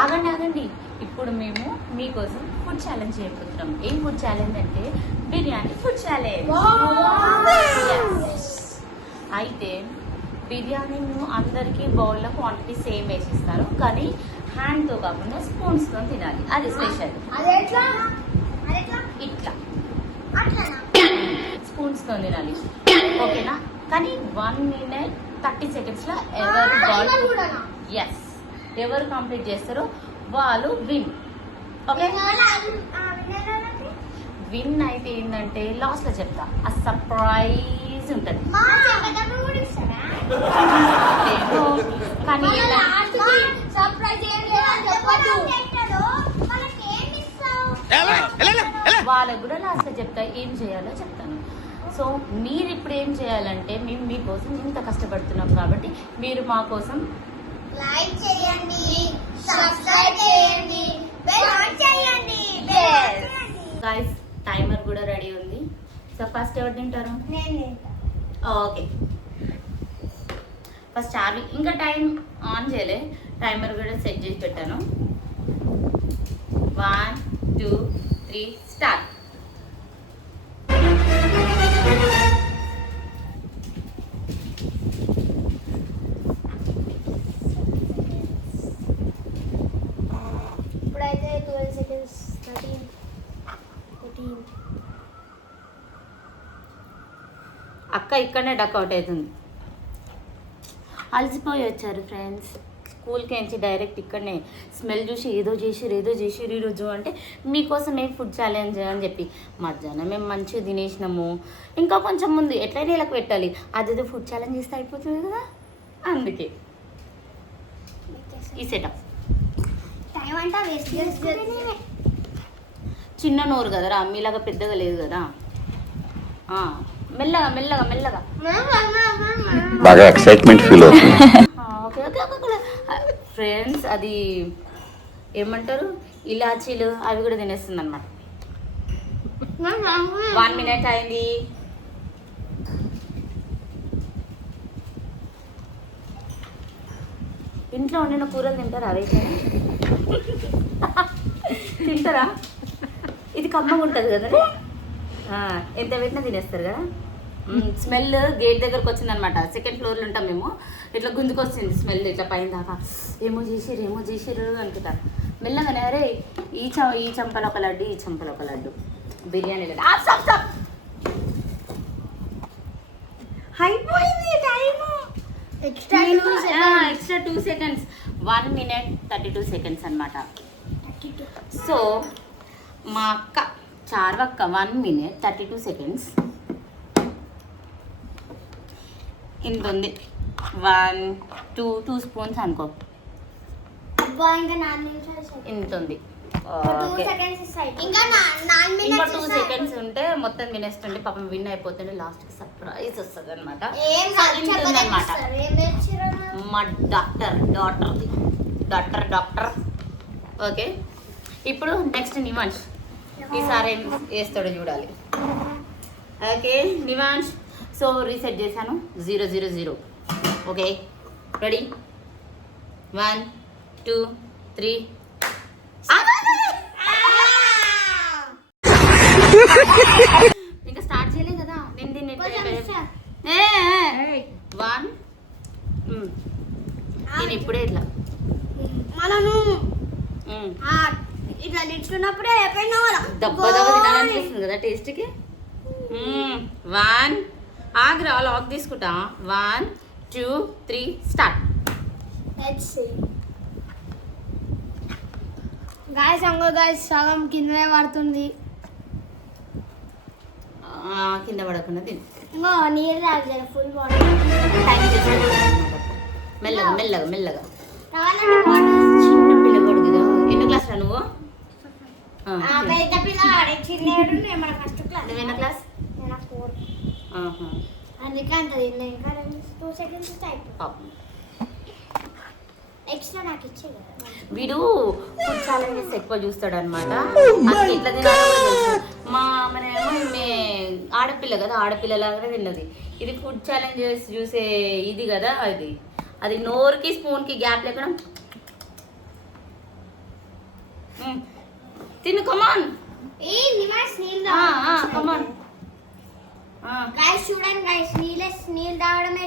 ఆగండి. ఇప్పుడు మేము మీకోసం ఫుడ్ ఛాలెంజ్ చేయబోతున్నాం. ఏం ఫుడ్ ఛాలెంజ్ అంటే బిర్యానీ ఫుడ్ ఛాలెంజ్. అయితే బిర్యానీను అందరికీ బౌల్లో క్వాంటిటీ సేమ్ వేసిస్తారు, కానీ హ్యాండ్తో కాకుండా స్పూన్స్తో తినాలి. అది స్పెషల్. ఇట్లా స్పూన్స్తో తినాలి, ఓకేనా? కానీ 1 minute 30 seconds లో ఎవరు కంప్లీట్ చేస్తారో వాళ్ళు విన్. ఓకే, విన్ అయితే ఏంటంటే లాస్ట్ లో చెప్తా, ఆ సర్ప్రైజ్ ఉంటది. కానీ వాళ్ళకు కూడా లాస్ట్ లో చెప్తా ఏం చేయాలో చెప్తాను. సో మీరు ఇప్పుడు ఏం చేయాలంటే, మేము మీకోసం ఇంత కష్టపడుతున్నాం కాబట్టి మీరు మా కోసం లైక్ చేయండి, సబ్స్క్రైబ్ చేయండి, బెల్ ఆన్ చేయండి. గైస్ టైమర్ కూడా రెడీ ఉంది. సో ఫస్ట్ ఎవరు తింటారు? Okay, first Charvi. ఇంకా టైం ఆన్ చేయలే, టైమర్ కూడా సెట్ చేసి పెట్టాను. 1 2 3 స్టార్ట్. ఇప్పుడైతే 12 seconds, 13, 14. అక్క ఇక్కడనే డక్అవుట్ అవుతుంది. అలసిపోయి వచ్చారు ఫ్రెండ్స్, స్కూల్కి నుంచి డైరెక్ట్ ఇక్కడనే స్మెల్ చూసి ఏదో చేసిరు ఈరోజు అంటే మీకోసం ఏ ఫుడ్ ఛాలెంజ్ అని చెప్పి మధ్యాహ్నం మేము మంచిగా తినేసినాము. ఇంకా కొంచెం ముందు ఎట్లయినా ఇలా పెట్టాలి, అదేదో ఫుడ్ ఛాలెంజ్ చేస్తే అయిపోతుంది కదా, అందుకే ఈ సెటప్. టైం అంతా వేస్ట్ చేస్తుంది. చిన్న నోరు కదరా, మీలాగా పెద్దగా లేదు కదా. మెల్లగా మెల్లగా మెల్లగా బాగా ఎక్సైట్మెంట్ ఫీల్ అవుతుంది. ఓకే ఓకే ఓకే ఫ్రెండ్స్, అది ఏమంటారు, ఇలాచీలు అవి కూడా తినేస్తుంది అనమాట. 1 minute అయింది. ఇంట్లో వండిన కూరలు తింటారా? అదైతే తింటారా? ఇది కమ్మగా ఉంటుంది కదా, ఎంత పెట్టినా తినేస్తారు కదా. స్మెల్ గేట్ దగ్గరకు వచ్చింది అనమాట. 2nd floorలో ఉంటాం మేము. ఇట్లా గుంజుకు వచ్చింది స్మెల్, ఇట్లా పైన దాకా. ఏమో చేసిర్రు అనుకుంటా. మెల్లగానే అరే ఈ చంపలు ఒక లడ్డు, ఈ చంపలు ఒక లడ్డు, బిర్యానీ లడ్డు. అయిపోయింది time. Extra 2 seconds. 1 minute 32 seconds అనమాట. సో మా అక్క చార్వక్క 1 minute 32 seconds ఇంత ఉంది. 1 2 spoons అనుకో, ఇంత ఉంది. ఇంకా 2 seconds ఉంటే మొత్తం తినేస్తుండే. పాపం విన్ అయిపోతుండే. లాస్ట్కి సర్ప్రైజ్ వస్తుంది అనమాట. అనమాట మా డాక్టర్. ఓకే, ఇప్పుడు నెక్స్ట్ నివాంష్. ఈసారి ఏం వేస్తాడో చూడాలి. ఓకే నివాంష్, సో రీసెట్ చేశాను. 0 0 0. Okay ready? 1 2 3. ఇంకా స్టార్ట్ చేయలే కదా నేను దీన్ని. 1 నేను ఇప్పుడే ఇట్లా మనము ఇట్లా నిల్చుకున్నప్పుడే దెబ్బ తినాలనిపిస్తుంది కదా టేస్ట్కి. 1 ఆగ్రా లాక్ తీసుకుంటా. 1 2 3 స్టార్ట్. గాయస్ సగం కిందనే పడుతుంది. కింద పడకుండా తిను. నీళ్ళు తాగుతారు ఫుల్ బాడీ. మెల్లగా మెల్లగా మెల్లగా. చిన్న పిల్లవాడు కదా. ఎన్నో క్లాస్ రా నువ్వు? పెద్ద పిల్లవాడు చిన్నవాడు. మన ఫస్ట్ క్లాస్. నువ్వు ఎన్నో క్లాస్? 4. అందుకే అంత తిన్నా. ఇంకా 2 seconds అయిపోయింది. ఎక్స్ట్రా నాకు ఇచ్చే కదా. వీడు ఫుడ్ ఛాలెంజెస్ ఎక్కువ చూస్తాడు అనమాట. అది ఎట్లా తినాలో మా మనేమో ఆడపిల్ల కదా, ఆడపిల్లలాగానే తిన్నది. ఇది ఫుడ్ ఛాలెంజెస్ చూసే ఇది కదా, అది నోరుకి స్పూన్కి గ్యాప్ లేకుండా తిను కమాన్ ఏ నివాస్ నీళ్ళు కమాన్ గైస్ చూడండి గైస్ నీళ్ళు తాగడమే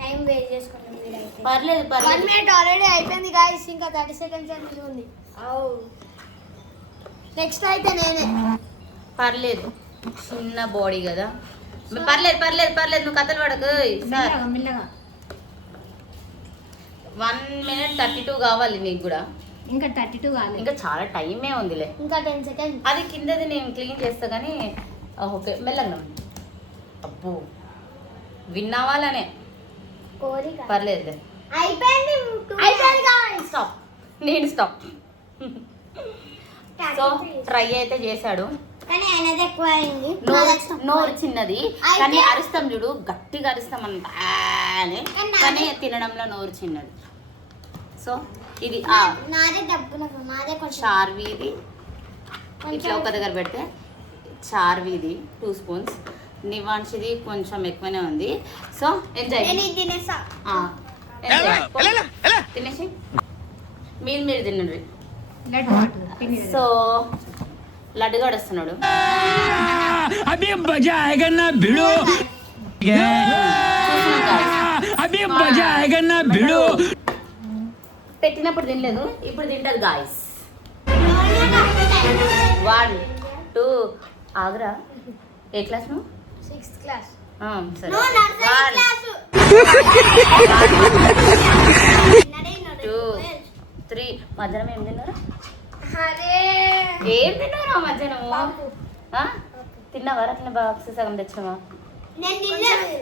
టైం వేస్ట్ చేసుకుంటాం మీరైతే పర్లేదు 1 పర్లేదు మినిట్ ఆల్రెడీ అయిపోయింది గైస్ ఇంకా 30 సెకండ్స్ మిగిలి ఉంది నెక్స్ట్ అయితే నేనే పర్లేదు చిన్న బాడీ కదా పర్లేదు పర్లేదు పర్లేదు నువ్వు కథలు పడకు సార్ మెల్లగా 1 minute 32 కావాలి నీకు కూడా ఇంకా 32 కాలేదు ఇంకా చాలా టైమే ఉందిలే ఇంకా 10 సెకండ్స్ అది కిందది నేను క్లీన్ చేస్తా కానీ ఓకే మెల్లగా అబ్బో విన్నావాలనే కోరిక పర్లేదు అయిపోయింది గైస్ స్టాప్ నేను స్టాప్ సో ట్రై అయితే చేశాడు కానీ ఆయనది ఎక్కువ అయింది నోరు చిన్నది కానీ అరుస్తాం చూడు గట్టిగా అరుస్తాం అంత అని కానీ తినడంలో నోరు చిన్నది సో ఇది నాదే డబ్బున నాదే కొంచెం చార్వీది ఇట్లా ఒక దగ్గర పెడితే చార్వీది 2 spoons నివాన్షిది కొంచెం ఎక్కువనే ఉంది సో ఎంజాయ్ నేను ఇది తినేసా తినేసి మీరు తినండి సో లడ్డుగాడు వస్తున్నాడు अभी मजा आएगा ना भिड़ो अभी मजा आएगा ना भिड़ो పెట్టినప్పుడు తినలేదు ఇప్పుడు తింటారు గాయస్ 1 2 ఆగ్రా ఏ క్లాస్ నువ్వు 6th క్లాస్ సరే నో నర్సరీ క్లాస్ 2 3 మధ్యాహ్నం ఏం తిన్నారు అరే ఏం తిన్నారా మధ్యాహ్నము తిన్నావా అట్లా బాక్స్ సగం తెచ్చినావా నేను తినలేదు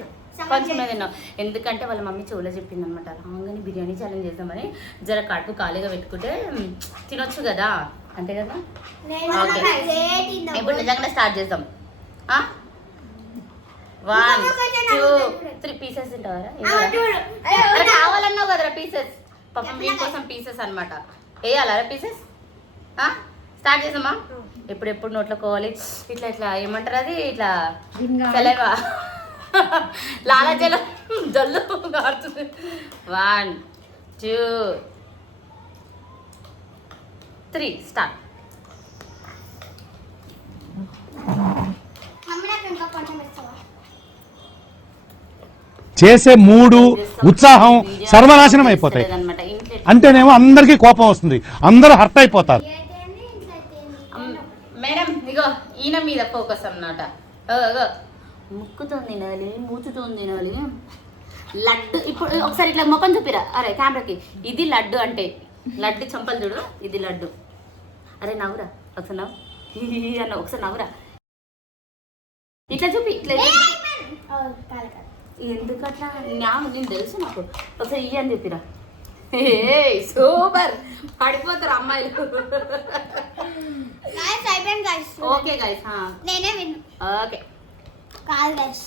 కొంచెమే తిన్నావు ఎందుకంటే వాళ్ళ మమ్మీ చోలో చెప్పింది అనమాట రాగానే బిర్యానీ ఛాలెంజ్ చేద్దామని జర కడుపు ఖాళీగా పెట్టుకుంటే తినొచ్చు కదా అంతే కదా ఓకే ఇప్పుడు నిజంగానే స్టార్ట్ చేద్దాం 1 2 3 పీసెస్ తింటావరా కావాలన్నావు కదరా పీసెస్ పాపం మీ కోసం పీసెస్ అనమాట వేయాలరా పీసెస్ స్టార్ట్ చేద్దామా ఎప్పుడెప్పుడు నోట్లో కోవాలి ఇట్లా ఇట్లా ఏమంటారు అది ఇట్లా సెలవా లాలజల జల్లు కారుతుంది 1 2 3 స్టార్ట్ చేసే మూడు ఉత్సాహం సర్వనాశనం అయిపోతాయి అంటేనేమో అందరికీ కోపం వస్తుంది అందరూ హర్ట్ అయిపోతారు మేడం ఇగో ఈయన మీద ఫోకస్ అన్నమాట ముక్కుతో తినాలి మూచుతో తినాలి లడ్డు ఇప్పుడు ఒకసారి ఇట్లా ముఖం చూపిరా అరే కెమెరాకి ఇది లడ్డు అంటే లడ్డు చంపలు చూడు ఇది లడ్డు అరే నవ్వురా ఒకసారి నవ్వు అన్న ఒకసారి నవ్వురా ఇట్లా చూపి ఇట్లా ఎందుకు అట్లా నేను తెలుసు నాకు ఒకసారి ఇయ్యి అని చెప్పిరా సూపర్ పడిపోతారు అమ్మాయిలు ఓకే గైస్ నేనే విన్ ఓకే కాల్ గైస్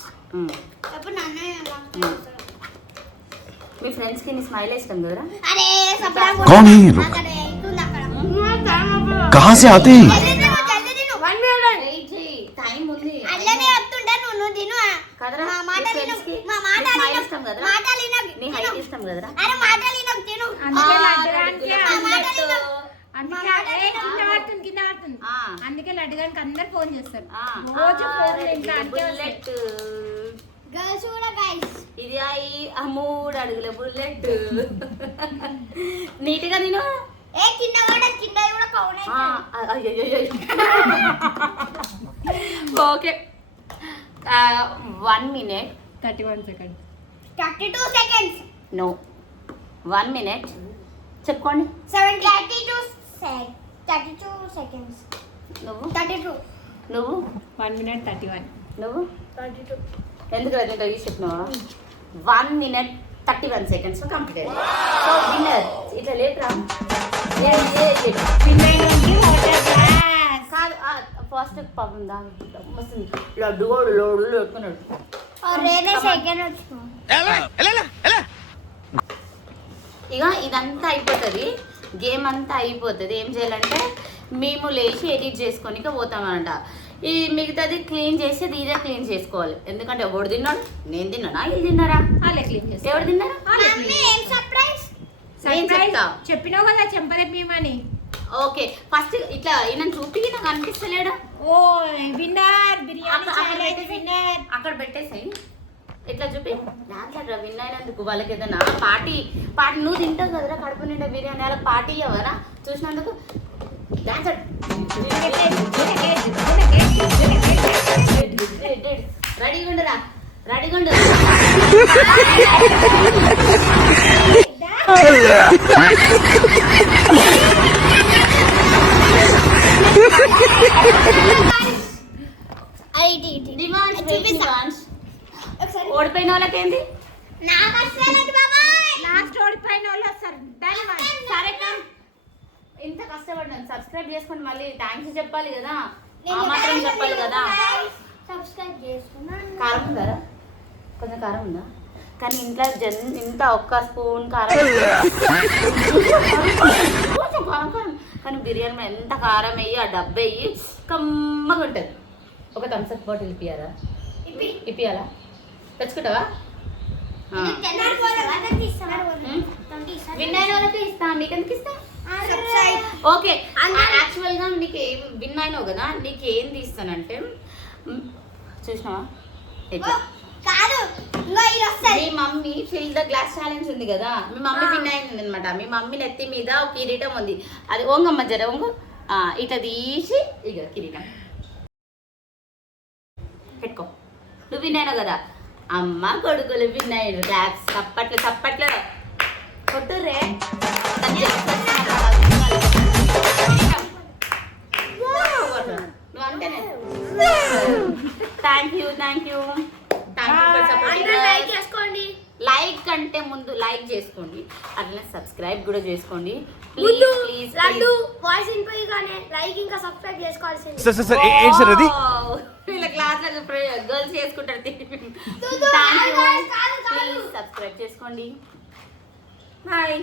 ఇప్పుడు నన్నే మీ ఫ్రెండ్స్ కి నీ స్మైల్ ఇష్టం కదరా అరే సపరా कौन है ये लोग? అక్కడ ఇస్తుంది అక్కడ कहाँ से आते हैं? జల్దీ తిను 1 మినిట్ వెయిట్ చేయి టైం ఉంది అల్లనే వస్తుంటే నువ్వు తిను కదరా మా మాట మీ విను friends కి మా మాట నీ smile విను ఇష్టం కదరా మాట విను నీ హైట్ ఇష్టం కదరా అరే మాట విను తిను అందుకే లడ్డుగానికి అందరు ఫోన్ చేస్తారు రోజు ఫోన్ ఇంట్లో అంటే బుల్లెట్ గర్ల్స్ కూడా గైస్ ఇది 3 అడుగుల బుల్లెట్ నీట్గా నేను ఏ కింద కూడా కౌన్ okay 1 minute 31 seconds 32 seconds no 1 minute చెప్పుకోండి 32 seconds నువ్వు 32 నువ్వు 1 minute 31 నువ్వు 32 ఎందుకు అది తగ్గి చెప్పినావా 1 minute 31 seconds complete so winner ఇట్లా లేట్రా కాదు ఫస్ట్ పాపం దాని మస్తు లడ్డు లోడు పెట్టుకున్నాడు సెకండ్ వచ్చిన ఇక ఇదంతా అయిపోతుంది గేమ్ అంతా అయిపోతుంది ఏం చేయాలంటే మేము లేచి ఎడిట్ చేసుకొని పోతామంట ఈ మిగతాది క్లీన్ చేసేది ఇదే క్లీన్ చేసుకోవాలి ఎందుకంటే ఎవడు తిన్నాడు నేను తిన్నానా వీళ్ళు తిన్నారా వాళ్ళే క్లీన్ చేస్తారు ఎవరు తిన్నారా మమ్మీ ఏం సర్ప్రైజ్ నేను చెప్తా చెప్పినావు కదా చెంపదెప్పమని ఓకే ఫస్ట్ ఇట్లా ఈయన చూపి నాకు అనిపిస్తలేడు. ఓ విన్నర్ బిర్యానీ ఛాలెంజ్ విన్నర్. అక్కడ పెట్టేసాయి ఇట్లా చూపి దాంట్లో విన్ అయినందుకు వాళ్ళకి ఏదైనా పార్టీ నువ్వు తింటావు కదరా కడుపు నిండా బిర్యానీ వాళ్ళకి పార్టీ ఇవ్వరా చూసినందుకు. రెడీగా ఉండరా రెడీగా ఉండు. ఓడిపోయిన వాళ్ళకేంది లాస్ట్ ఓడిపోయిన వాళ్ళు వస్తారు. సరే ఇంత కష్టపడ్డాను సబ్స్క్రైబ్ చేసుకొని మళ్ళీ థ్యాంక్స్ చెప్పాలి కదా ఆ మాత్రం చెప్పాలి కదా. సబ్స్క్రైబ్ చేసుకున్నాను. కారం ఉందా కొంచెం కారం ఉందా కానీ ఇంట్లో ఇంత ఒక్క స్పూన్ కారం కొంచెం కారం కానీ బిర్యానీ ఎంత కారం వేయి ఆ డబ్బు వేయి కమ్మగా ఉంటుంది. ఒక థమ్స్అప్ బాటిల్ ఇప్పియారా ఇప్పియాలా తెచ్చుకుంటావా విన్ అయిన వాళ్ళకి ఇస్తా మీకెందుకు ఇస్తా. ఓకే యాక్చువల్గా నీకు ఏం విన్ అయినావు కదా నీకు ఏం తీస్తానంటే చూసినావా మీ mummy fill the glass challenge ఉంది కదా మీ మమ్మీ విన్ అయింది అనమాట. మీ మమ్మీ నెత్తి మీద ఒక కిరీటం ఉంది అది ఓంగమ్మ జర ఓంగు ఇట్లా తీసి ఇక కిరీటం పెట్టుకో. నువ్వు విన్ అయినావు కదా అమ్మ కొడుకులు విన్ అయ్యాడు. గ్లాస్ చప్పట్లు చప్పట్లు కొట్టుర్రే. నువ్వు అంటేనే థ్యాంక్ యూ లైక్ చేసుకోండి. లైక్ కంటే ముందు లైక్ చేసుకోండి అట్లనే సబ్స్క్రైబ్ కూడా చేసుకోండి ముందు ప్లీజ్. లడ్డు వాయిస్ వినిపోయిగానే లైక్ ఇంకా సబ్స్క్రైబ్ చేసుకోవాల్సింది. సార్ ఏంటి సార్ అది? వీళ్ళ క్లాస్ లో గర్ల్స్ చేసుకుంటారు. ప్లీజ్ సబ్స్క్రైబ్ చేసుకోండి. బాయ్.